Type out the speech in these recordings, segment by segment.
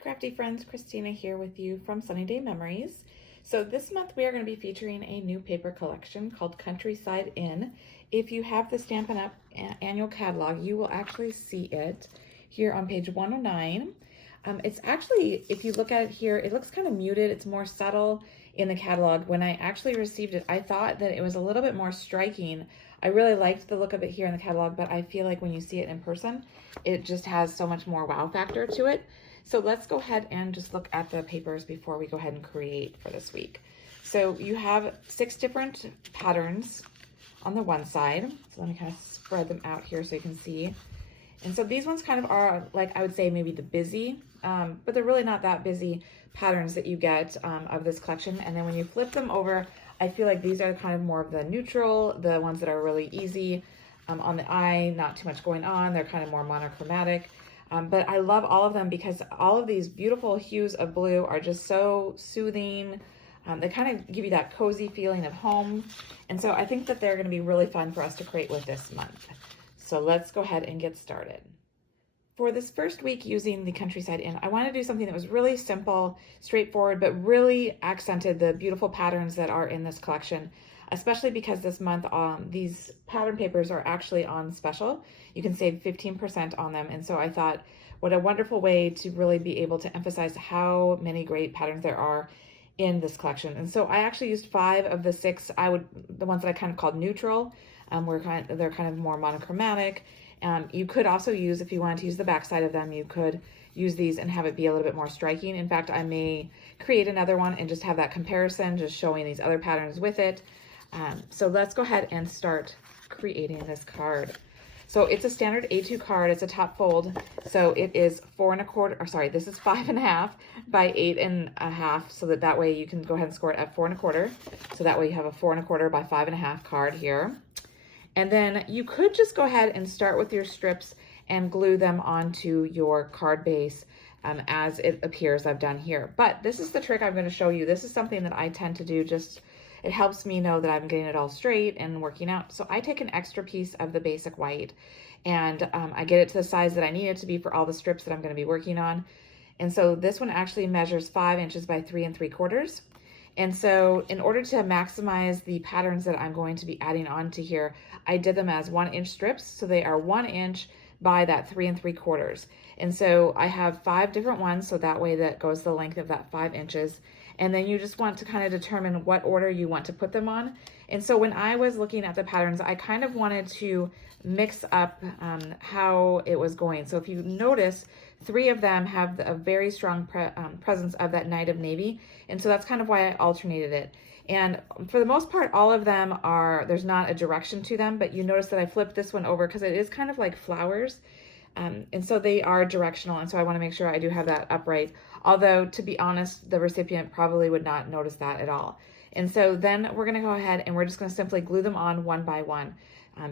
crafty friends, Christina here with you from Sunny Day Memories. So this month we are going to be featuring a new paper collection called Countryside Inn. If you have the Stampin' Up! Annual catalog, you will actually see it here on page 109. It's actually, if you look at it here, it looks kind of muted. It's more subtle in the catalog. When I actually received it, I thought that it was a little bit more striking. I really liked the look of it here in the catalog, but I feel like when you see it in person, it just has so much more wow factor to it. So let's go ahead and just look at the papers before we go ahead and create for this week. So you have 6 different patterns on the one side. So let me kind of spread them out here so you can see. And so these ones kind of are, like, I would say maybe the busy, but they're really not that busy patterns that you get of this collection. And then when you flip them over, I feel like these are kind of more of the neutral, the ones that are really easy on the eye, not too much going on. They're kind of more monochromatic. But I love all of them because all of these beautiful hues of blue are just so soothing. They kind of give you that cozy feeling of home. And so I think that they're going to be really fun for us to create with this month. So let's go ahead and get started. For this first week using the Countryside Inn, I want to do something that was really simple, straightforward, but really accented the beautiful patterns that are in this collection, especially because this month these pattern papers are actually on special. You can save 15% on them. And so I thought, what a wonderful way to really be able to emphasize how many great patterns there are in this collection. And so I actually used 5 of the 6, the ones that I kind of called neutral, they're kind of more monochromatic. You could also use, if you wanted to use the back side of them, you could use these and have it be a little bit more striking. In fact, I may create another one and just have that comparison, just showing these other patterns with it. So let's go ahead and start creating this card. So it's a standard A2 card. It's a top fold. So it is 4 1/4, or sorry, this is 5 1/2 by 8 1/2. So that way you can go ahead and score it at 4 1/4. So that way you have a 4 1/4 by 5 1/2 card here. And then you could just go ahead and start with your strips and glue them onto your card base as it appears I've done here. But this is the trick I'm going to show you. This is something that I tend to do, it helps me know that I'm getting it all straight and working out. So I take an extra piece of the basic white and I get it to the size that I need it to be for all the strips that I'm going to be working on. And so this one actually measures 5 inches by 3 3/4. And so in order to maximize the patterns that I'm going to be adding onto here, I did them as 1-inch strips. So they are 1 inch by that 3 3/4. And so I have 5 different ones. So that way that goes the length of that 5 inches. And then you just want to kind of determine what order you want to put them on. And so when I was looking at the patterns, I kind of wanted to mix up how it was going. So if you notice, 3 of them have a very strong presence of that Night of Navy. And so that's kind of why I alternated it. And for the most part, all of them there's not a direction to them, but you notice that I flipped this one over because it is kind of like flowers. And so they are directional, and so I want to make sure I do have that upright. Although, to be honest, the recipient probably would not notice that at all. And so then we're going to go ahead and we're just going to simply glue them on one by one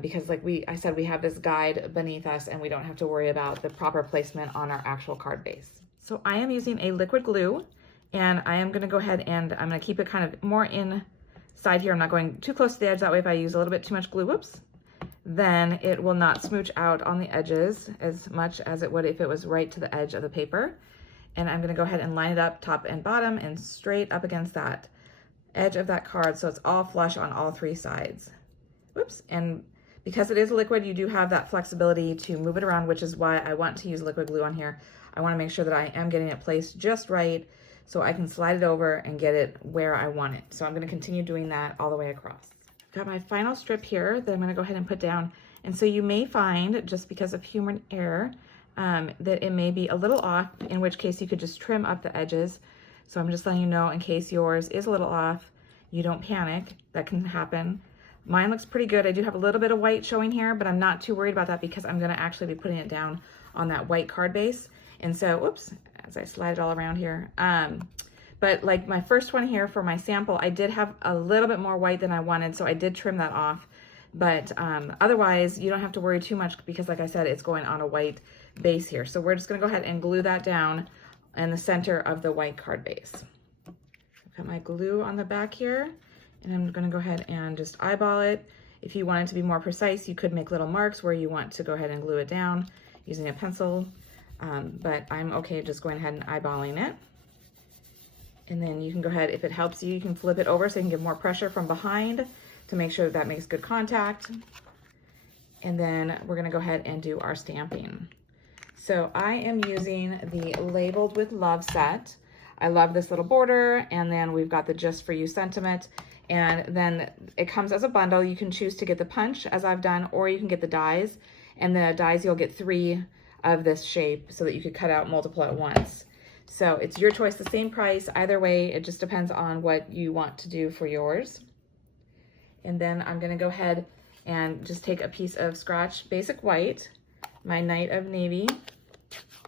because like I said, we have this guide beneath us and we don't have to worry about the proper placement on our actual card base. So I am using a liquid glue and I am going to go ahead and I'm going to keep it kind of more inside here. I'm not going too close to the edge. That way if I use a little bit too much glue, whoops, then it will not smooch out on the edges as much as it would if it was right to the edge of the paper. And I'm going to go ahead and line it up top and bottom and straight up against that edge of that card so it's all flush on all 3 sides. Whoops. And because it is liquid, you do have that flexibility to move it around, which is why I want to use liquid glue on here. I want to make sure that I am getting it placed just right so I can slide it over and get it where I want it. So I'm going to continue doing that all the way across. Got my final strip here that I'm going to go ahead and put down. And so you may find, just because of human error, that it may be a little off, in which case you could just trim up the edges. So I'm just letting you know in case yours is a little off, you don't panic. That can happen. Mine looks pretty good. I do have a little bit of white showing here, but I'm not too worried about that because I'm going to actually be putting it down on that white card base. And so, whoops, as I slide it all around here. But like my first one here for my sample, I did have a little bit more white than I wanted, so I did trim that off. But otherwise, you don't have to worry too much because, like I said, it's going on a white base here. So we're just going to go ahead and glue that down in the center of the white card base. I've got my glue on the back here, and I'm going to go ahead and just eyeball it. If you wanted to be more precise, you could make little marks where you want to go ahead and glue it down using a pencil. but I'm okay just going ahead and eyeballing it. And then you can go ahead, if it helps you, you can flip it over so you can give more pressure from behind to make sure that that makes good contact. And then we're gonna go ahead and do our stamping. So I am using the Labeled with Love set. I love this little border, and then we've got the Just For You sentiment, and then it comes as a bundle. You can choose to get the punch, as I've done, or you can get the dies, and the dies you'll get 3 of this shape so that you could cut out multiple at once. So it's your choice, the same price. Either way, it just depends on what you want to do for yours. And then I'm gonna go ahead and just take a piece of Scratch Basic White, my Night of Navy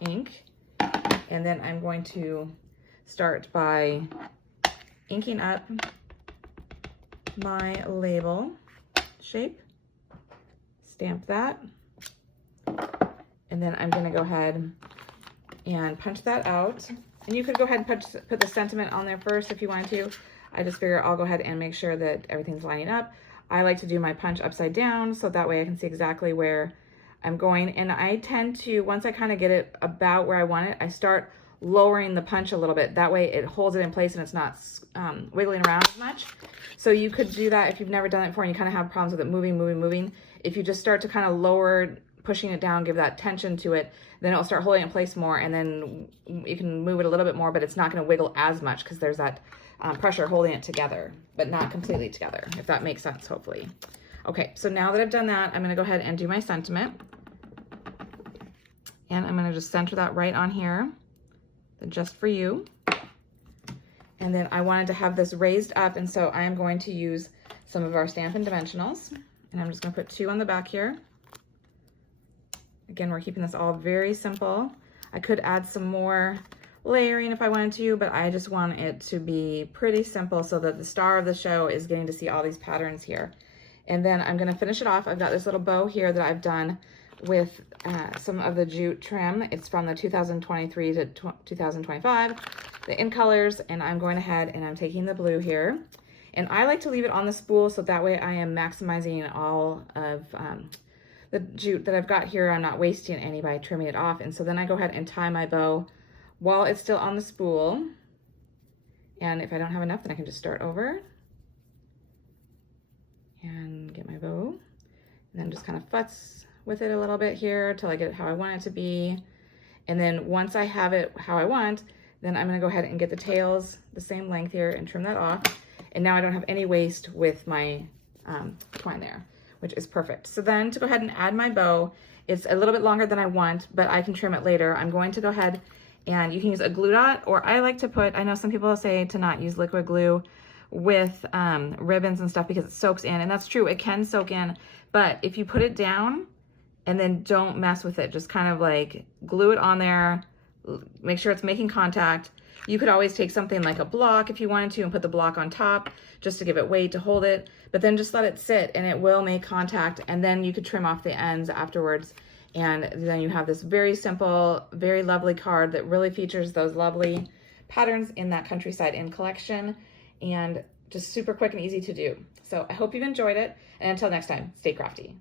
ink, and then I'm going to start by inking up my label shape, stamp that, and then I'm gonna go ahead and punch that out. And you could go ahead and put the sentiment on there first if you wanted to. I just figure I'll go ahead and make sure that everything's lining up. I like to do my punch upside down so that way I can see exactly where I'm going. And I tend to, once I kind of get it about where I want it, I start lowering the punch a little bit. That way it holds it in place and it's not wiggling around as much. So you could do that if you've never done it before and you kind of have problems with it moving. If you just start to kind of lower, pushing it down, give that tension to it, then it'll start holding it in place more, and then you can move it a little bit more, but it's not going to wiggle as much because there's that pressure holding it together, but not completely together, if that makes sense, hopefully. Okay, so now that I've done that, I'm going to go ahead and do my sentiment. And I'm going to just center that right on here, the Just For You. And then I wanted to have this raised up, and so I am going to use some of our Stampin' Dimensionals. And I'm just going to put 2 on the back here. Again, we're keeping this all very simple. I could add some more layering if I wanted to, but I just want it to be pretty simple so that the star of the show is getting to see all these patterns here. And then I'm gonna finish it off. I've got this little bow here that I've done with some of the jute trim. It's from the 2023 to 2025, the in colors, and I'm going ahead and I'm taking the blue here. And I like to leave it on the spool so that way I am maximizing all of the jute that I've got here. I'm not wasting any by trimming it off. And so then I go ahead and tie my bow while it's still on the spool. And if I don't have enough, then I can just start over and get my bow. And then just kind of futz with it a little bit here till I get it how I want it to be. And then once I have it how I want, then I'm gonna go ahead and get the tails the same length here and trim that off. And now I don't have any waste with my twine there, which is perfect. So then to go ahead and add my bow, it's a little bit longer than I want, but I can trim it later. I'm going to go ahead and you can use a glue dot, or I like to put, I know some people say to not use liquid glue with ribbons and stuff because it soaks in, and that's true, it can soak in, but if you put it down and then don't mess with it, just kind of like glue it on there, make sure it's making contact. You could always take something like a block if you wanted to and put the block on top just to give it weight to hold it, but then just let it sit and it will make contact, and then you could trim off the ends afterwards. And then you have this very simple, very lovely card that really features those lovely patterns in that Countryside In collection, and just super quick and easy to do. So I hope you've enjoyed it, and until next time, stay crafty.